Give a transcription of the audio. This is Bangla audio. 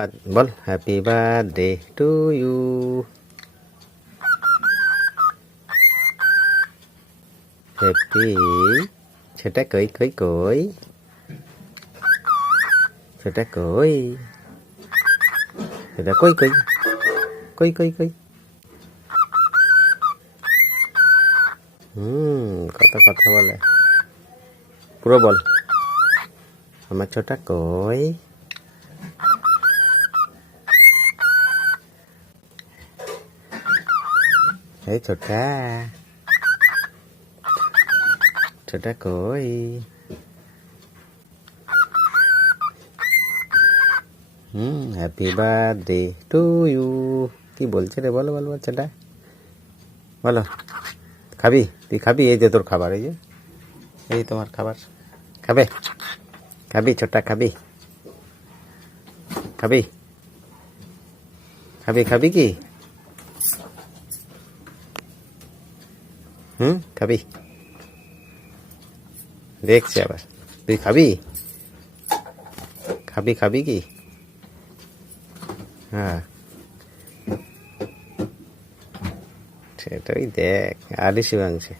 আর বল happy birthday to you. Happy সেটা কই কই কই সেটা কই সেটা কই কই কই কই কই কত কথা বলে, পুরো বল। আমার ছোটা কই, এই ছোটা ছোটা কই। Happy birthday to you. কি বলছে রে, বলো বলো বাচ্চাটা, বলো। খাবি, তুই খাবি? এই যে তোর খাবার, এই যে এই তোমার খাবার। খাবে? খাবি ছোটা, খাবি? খাবি খাবি খাবি কি? খাবি? দেখছি আবার, তুই খাবি? খাবি খাবি কি? হ্যাঁ সেটাই দেখ, আলি শিবাংশে।